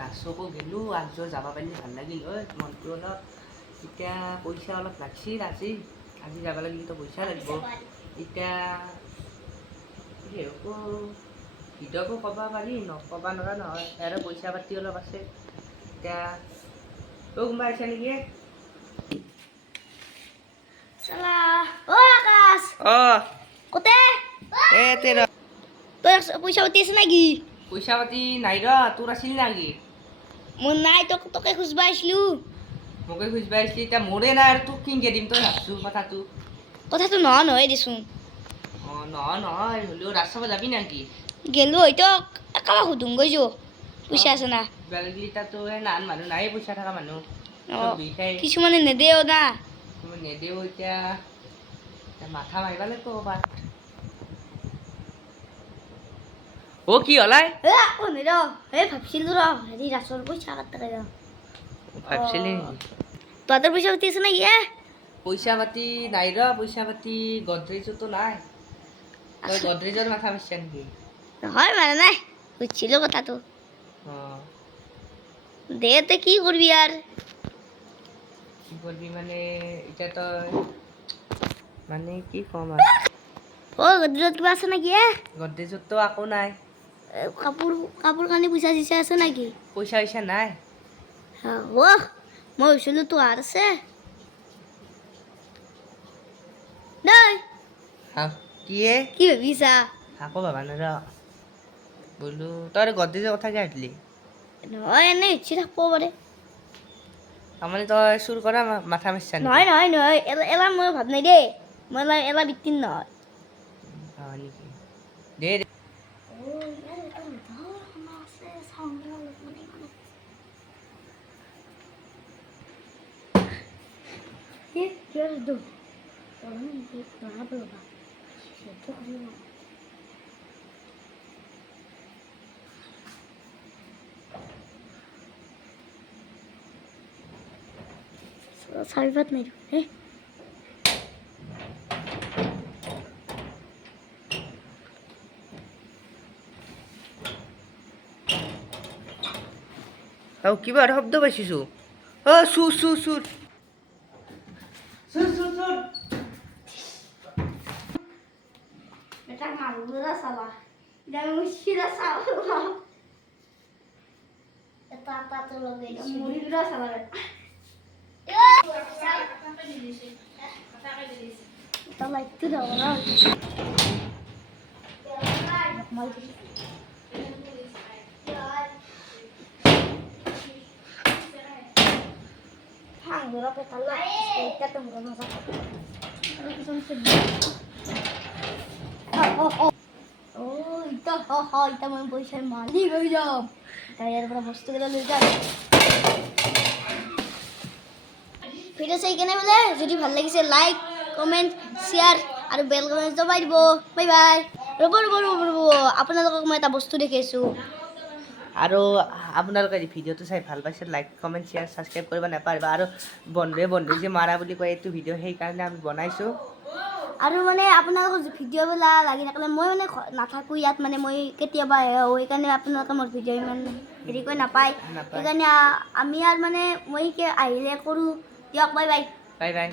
ৰাসকো গেলোঁ আজো যাব পাৰিলে ভাল লাগিল হয় মনটো অলপ এতিয়া পইচা অলপ লাগছিল আজি যাব লাগিলেতো পইচা লাগিব এতিয়া সিহঁতকো ভিডিঅ'কো ক'ব পাৰি ক'ব নোৱাৰা নহয় আৰু পইচা পাতি অলপ আছে এতিয়া কোনোবা আহিছে নেকি চালা ও আকাশ কতে তেৰ তোৰ পয়সা পাতি আছে নাকি পইচা পাতি নাই ৰ তোৰ আছিল নাকি মোৰ নাই তোকে খুঁজবা আসলু মোকে খুঁজবা আহিছিলি এতিয়া মোৰে নাই আৰু তোক কিনকে দিম তই ভাবছো কথাটো কথাটো নহয় দেচোন অঁ নহয় হ'লেও ৰাস চাব যাবি নাকি গেলো হয়তো কাবা সুধুং গৈ যো পয়সা আছে না বেলগিটাতো নান মানুহ নাই পইচা থকা মানুহ চব বিখাই কিছুমানে নেদেও না নেদেও এতিয়া মাথা মাৰিব লাগিব ক'ৰবাত অ' কি হলাই ভাবছিলো ৰ হেৰি ৰাসৰ পইচা কাটতে ভাবছিলি তোদেৰ পয়সা পাতি আছে নাকি পইচা পাতি নাই ৰ পইচা পাতি গডৰেজতো নাই তই গডৰেজৰ মাথা মাৰিছা নেকি নহয় মানে নাই বুঝছিল কথাটো অঁ দেতে কি কৰবি আৰ কি কৰবি মানে এতিয়া তই মানে কি কম আৰু ও গডৰেজত কিবা আছে নাকি গডৰেজতো একো নাই কাপোৰ কাপোৰ কানি পইচা চইচা আছে নাকি পইচা নাই ও মই ভাবিছিলো তো আর আছে নাই কি ভাবিছা আকৌ ভাবা নাই ৰ বোলো তই গডৰেজৰ কথা কি সুধিলি নহয় এনেই ইচ্ছি থাকব পাৰে তাৰমানে তই চুৰ কৰা মাথা মাৰিছা নহয় নহয় নহয় এলা মই ভাব নাই দেই মই এলা বিত্তিন নহয় নেকি দে চাবিপাত মাৰি হে আৰু কিবা এটা শব্দ পাইছোঁ চুৰ চুৰ চুৰ চুৰ চুৰ চুৰ বেটা মালগুলা চালা এটা মুশকিলা চালা এটা তো লগে মুড়িগুলা চালা বেটা এটা লাইট দাও না মাল Anggur apa kalau kita tunggu masak. Oh, itu itu mau pulsa mali gak jam. Kayak berapa bostu kita lihat. Video saya kena boleh. Jadi ভাল লাগিছে লাইক, কমেন্ট, শেয়ার আৰু বেল কমেন্ট দবাই দিব। Bye bye. ৰব আপোনালোকক মই এটা বস্তু দেখাইছো। আৰু আপোনালোকে ভিডিঅ'টো চাই ভাল পাইছে লাইক কমেণ্ট শ্বেয়াৰ ছাবস্ক্ৰাইব কৰিব নাপাহৰিবা আৰু বন্ধুৱে যে মাৰা বুলি কয় এইটো ভিডিঅ' সেইকাৰণে আমি বনাইছোঁ আৰু মানে আপোনালোকৰ ভিডিঅ'বিলাক লাগি থাকিলে মই মানে নাথাকোঁ ইয়াত মানে মই কেতিয়াবা সেইকাৰণে আপোনালোকে মোৰ ভিডিঅ' ইমান হেৰি কৰি নাপায় সেইকাৰণে আমি আৰু মানে মই আহিলে কৰোঁ দিয়ক বাই বাই বাই বাই